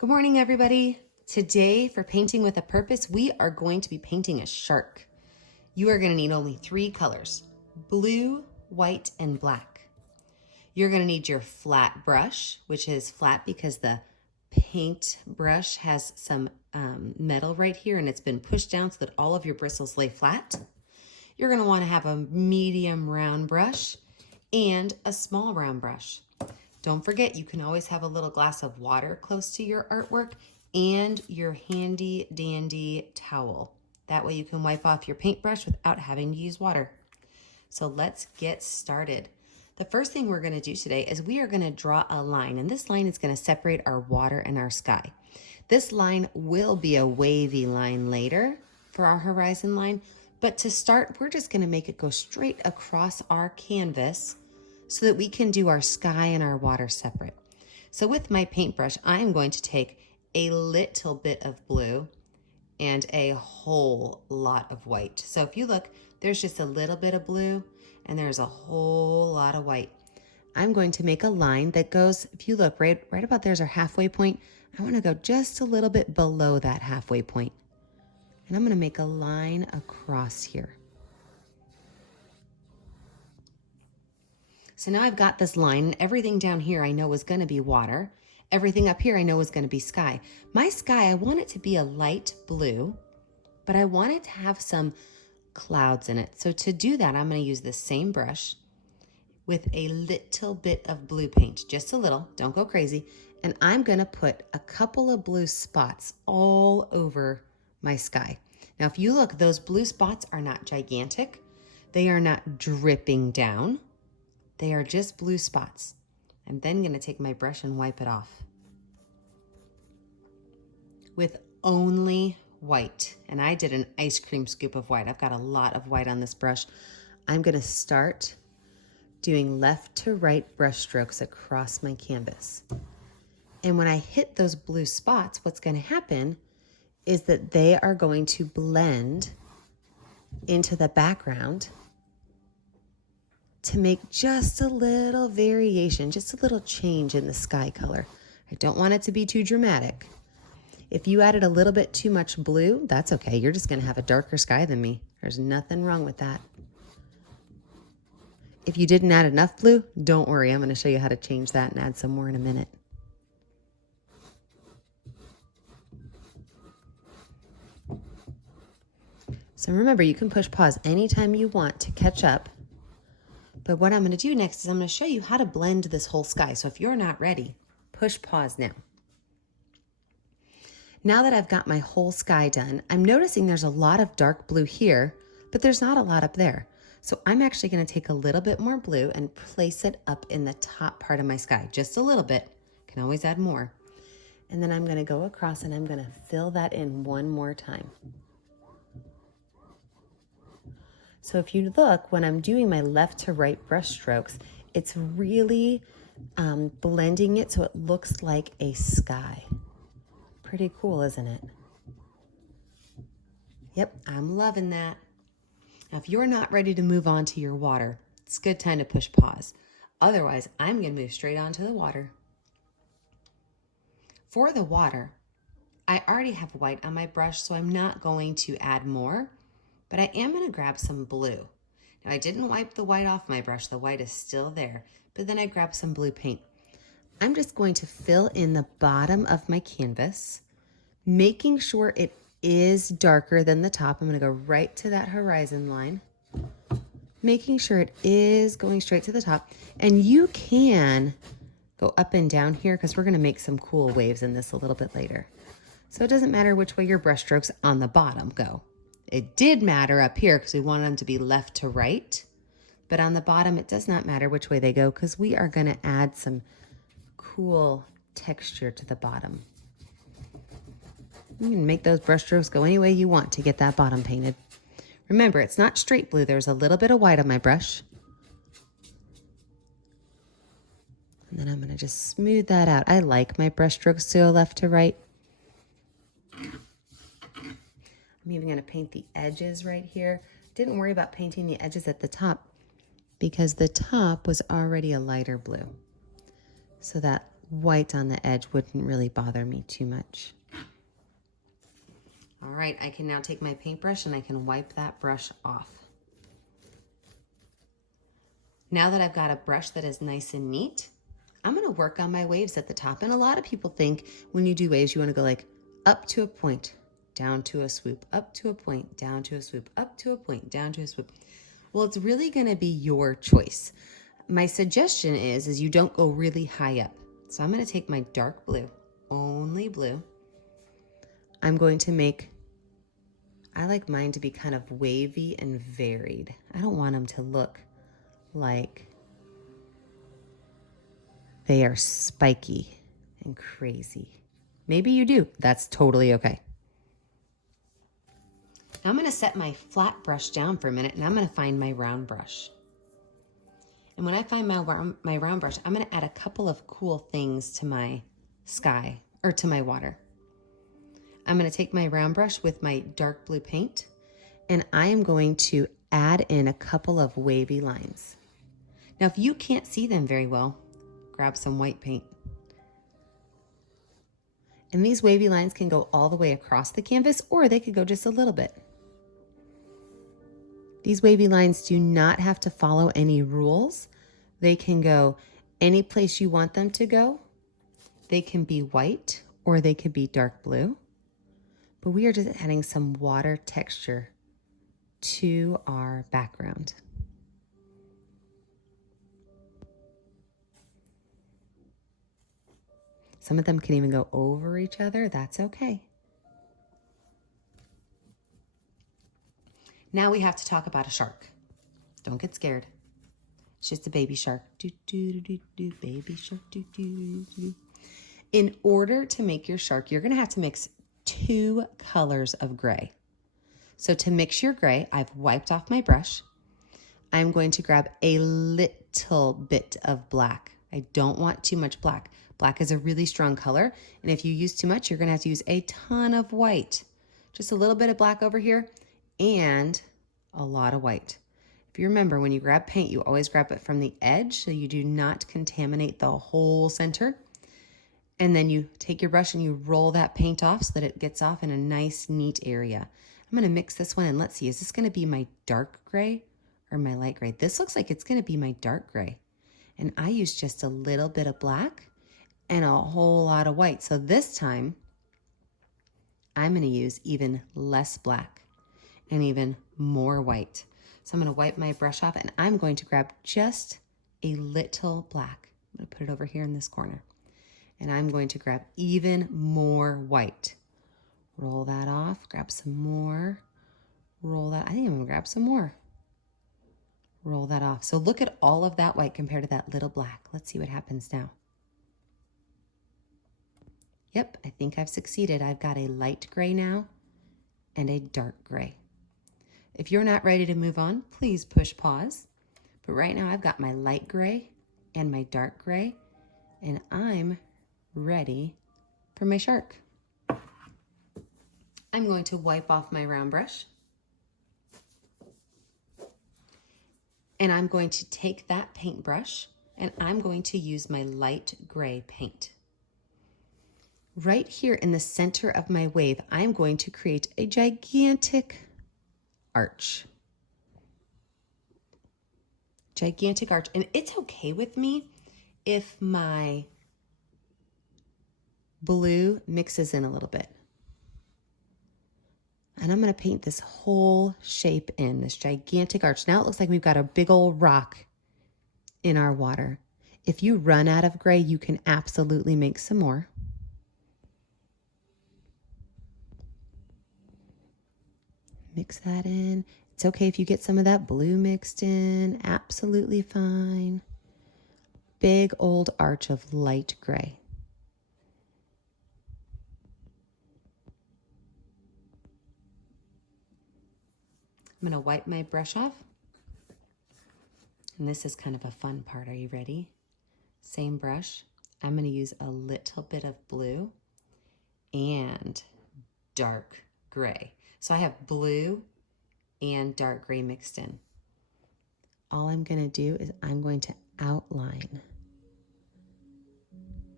Good morning, everybody. Today, for Painting with a Purpose, we are going to be painting a shark. You are going to need only 3 colors: blue, white, and black. You're going to need your flat brush, which is flat because the paint brush has some metal right here and it's been pushed down so that all of your bristles lay flat. You're going to want to have a medium round brush and a small round brush. Don't forget, you can always have a little glass of water close to your artwork and your handy dandy towel. That way you can wipe off your paintbrush without having to use water. So let's get started. The first thing we're going to do today is we are going to draw a line, and this line is going to separate our water and our sky. This line will be a wavy line later for our horizon line, but to start, we're just going to make it go straight across our canvas so that we can do our sky and our water separate. So with my paintbrush, I'm going to take a little bit of blue and a whole lot of white. So if you look, there's just a little bit of blue and there's a whole lot of white. I'm going to make a line that goes, if you look, right about there's our halfway point. I want to go just a little bit below that halfway point. And I'm going to make a line across here. So now I've got this line. Everything down here I know is going to be water. Everything up here I know is going to be sky. My sky, I want it to be a light blue, but I want it to have some clouds in it. So to do that, I'm going to use the same brush with a little bit of blue paint, just a little, don't go crazy. And I'm going to put a couple of blue spots all over my sky. Now, if you look, those blue spots are not gigantic. They are not dripping down. They are just blue spots. I'm then going to take my brush and wipe it off with only white. And I did an ice cream scoop of white. I've got a lot of white on this brush. I'm going to start doing left to right brush strokes across my canvas. And when I hit those blue spots, what's going to happen is that they are going to blend into the background to make just a little variation, just a little change in the sky color. I don't want it to be too dramatic. If you added a little bit too much blue, that's okay. You're just gonna have a darker sky than me. There's nothing wrong with that. If you didn't add enough blue, don't worry. I'm gonna show you how to change that and add some more in a minute. So remember, you can push pause anytime you want to catch up. But what I'm going to do next is I'm going to show you how to blend this whole sky. So if you're not ready, push pause now. Now that I've got my whole sky done, I'm noticing there's a lot of dark blue here, but there's not a lot up there. So I'm actually going to take a little bit more blue and place it up in the top part of my sky. Just a little bit. Can always add more. And then I'm going to go across and I'm going to fill that in one more time. So if you look, when I'm doing my left to right brush strokes, it's really blending it so it looks like a sky. Pretty cool, isn't it? Yep, I'm loving that. Now, if you're not ready to move on to your water, it's a good time to push pause. Otherwise, I'm going to move straight on to the water. For the water, I already have white on my brush, so I'm not going to add more. But I am going to grab some blue. Now, I didn't wipe the white off my brush. The white is still there. But then I grabbed some blue paint. I'm just going to fill in the bottom of my canvas, making sure it is darker than the top. I'm going to go right to that horizon line, making sure it is going straight to the top. And you can go up and down here because we're going to make some cool waves in this a little bit later. So it doesn't matter which way your brush strokes on the bottom go. It did matter up here because we wanted them to be left to right. But on the bottom, it does not matter which way they go because we are going to add some cool texture to the bottom. You can make those brush strokes go any way you want to get that bottom painted. Remember, it's not straight blue. There's a little bit of white on my brush. And then I'm going to just smooth that out. I like my brush strokes to go left to right. I'm even going to paint the edges right here. Didn't worry about painting the edges at the top because the top was already a lighter blue. So that white on the edge wouldn't really bother me too much. All right, I can now take my paintbrush and I can wipe that brush off. Now that I've got a brush that is nice and neat, I'm gonna work on my waves at the top. And a lot of people think when you do waves, you wanna go like up to a point, down to a swoop, up to a point, down to a swoop, up to a point, down to a swoop. Well, it's really gonna be your choice. My suggestion is you don't go really high up. So I'm gonna take my dark blue, only blue. I'm going to I like mine to be kind of wavy and varied. I don't want them to look like they are spiky and crazy. Maybe you do. That's totally okay. Now I'm going to set my flat brush down for a minute and I'm going to find my round brush. And when I find my round brush, I'm going to add a couple of cool things to my sky or to my water. I'm going to take my round brush with my dark blue paint and I am going to add in a couple of wavy lines. Now, if you can't see them very well, grab some white paint. And these wavy lines can go all the way across the canvas or they could go just a little bit. These wavy lines do not have to follow any rules. They can go any place you want them to go. They can be white or they could be dark blue. But we are just adding some water texture to our background. Some of them can even go over each other. That's okay. Now we have to talk about a shark. Don't get scared. It's just a baby shark. Do, do, do, do, do, baby shark. Do, do, do, do. In order to make your shark, you're going to have to mix 2 colors of gray. So to mix your gray, I've wiped off my brush. I'm going to grab a little bit of black. I don't want too much black. Black is a really strong color, and if you use too much, you're going to have to use a ton of white. Just a little bit of black over here and a lot of white. If you remember, when you grab paint, you always grab it from the edge so you do not contaminate the whole center. And then you take your brush and you roll that paint off so that it gets off in a nice, neat area. I'm going to mix this one and let's see, is this going to be my dark gray or my light gray? This looks like it's going to be my dark gray. And I used just a little bit of black and a whole lot of white. So this time, I'm going to use even less black and even more white. So I'm going to wipe my brush off and I'm going to grab just a little black. I'm going to put it over here in this corner. And I'm going to grab even more white. Roll that off, grab some more. Roll that, I think I'm going to grab some more. Roll that off. So look at all of that white compared to that little black. Let's see what happens now. Yep, I think I've succeeded. I've got a light gray now and a dark gray. If you're not ready to move on, please push pause. But right now I've got my light gray and my dark gray, and I'm ready for my shark. I'm going to wipe off my round brush. And I'm going to take that paintbrush and I'm going to use my light gray paint. Right here in the center of my wave, I'm going to create a gigantic arch. Gigantic arch. And it's okay with me if my blue mixes in a little bit. And I'm going to paint this whole shape in, this gigantic arch. Now it looks like we've got a big old rock in our water. If you run out of gray, you can absolutely make some more. Mix that in. It's okay if you get some of that blue mixed in. Absolutely fine. Big old arch of light gray. I'm going to wipe my brush off. And this is kind of a fun part. Are you ready? Same brush. I'm going to use a little bit of blue and dark gray. So I have blue and dark gray mixed in. All I'm going to do is I'm going to outline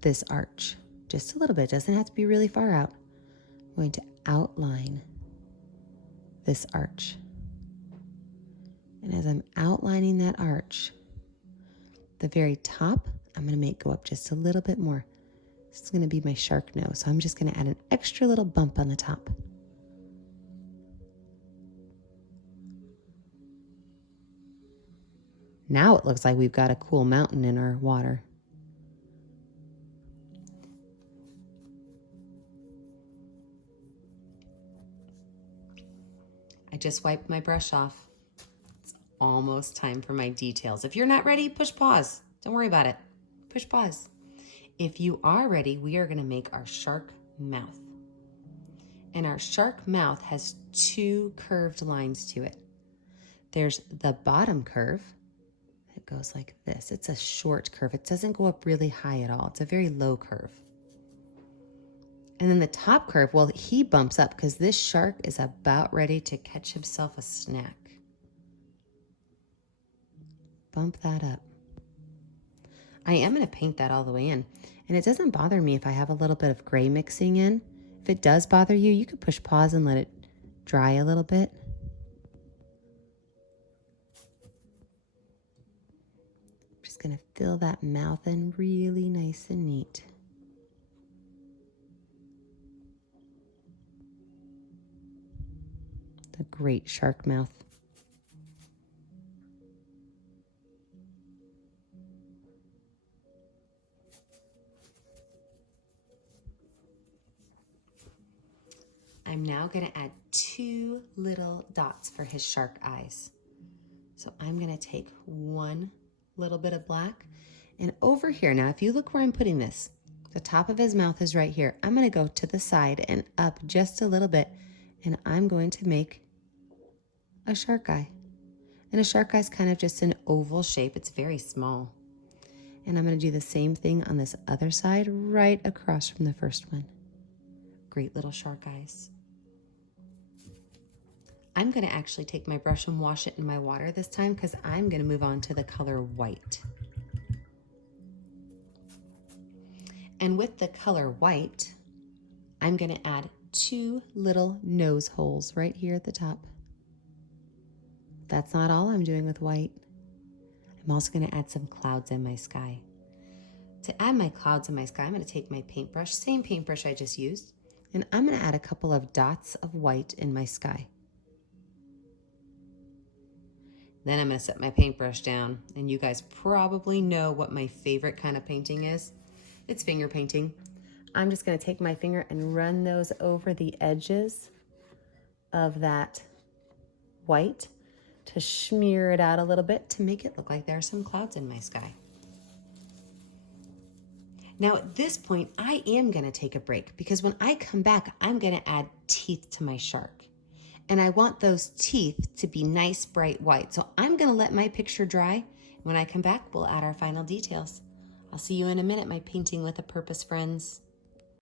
this arch. Just a little bit, doesn't have to be really far out. I'm going to outline this arch. And as I'm outlining that arch, the very top, I'm going to make go up just a little bit more. This is going to be my shark nose, so I'm just going to add an extra little bump on the top. Now it looks like we've got a cool mountain in our water. I just wiped my brush off. It's almost time for my details. If you're not ready, push pause. Don't worry about it. Push pause. If you are ready, we are going to make our shark mouth. And our shark mouth has two curved lines to it. There's the bottom curve. It goes like this. It's a short curve. It doesn't go up really high at all. It's a very low curve. And then the top curve, well, he bumps up because this shark is about ready to catch himself a snack. Bump that up. I am going to paint that all the way in. And it doesn't bother me if I have a little bit of gray mixing in. If it does bother you, you could push pause and let it dry a little bit. I'm just going to fill that mouth in really nice and neat. The great shark mouth. I'm now going to add two little dots for his shark eyes. So I'm going to take one little bit of black, and over here, now if you look where I'm putting this, the top of his mouth is right here. I'm going to go to the side and up just a little bit, and I'm going to make a shark eye. And a shark eye is kind of just an oval shape. It's very small. And I'm going to do the same thing on this other side, right across from the first one. Great little shark eyes. I'm going to actually take my brush and wash it in my water this time because I'm going to move on to the color white. And with the color white, I'm going to add two little nose holes right here at the top. That's not all I'm doing with white. I'm also going to add some clouds in my sky. To add my clouds in my sky, I'm going to take my paintbrush, same paintbrush I just used, and I'm going to add a couple of dots of white in my sky. Then I'm going to set my paintbrush down, and you guys probably know what my favorite kind of painting is. It's finger painting. I'm just going to take my finger and run those over the edges of that white to smear it out a little bit to make it look like there are some clouds in my sky. Now at this point, I am going to take a break because when I come back, I'm going to add teeth to my shark. And I want those teeth to be nice, bright white. So I'm going to let my picture dry. When I come back, we'll add our final details. I'll see you in a minute, my Painting with a Purpose friends.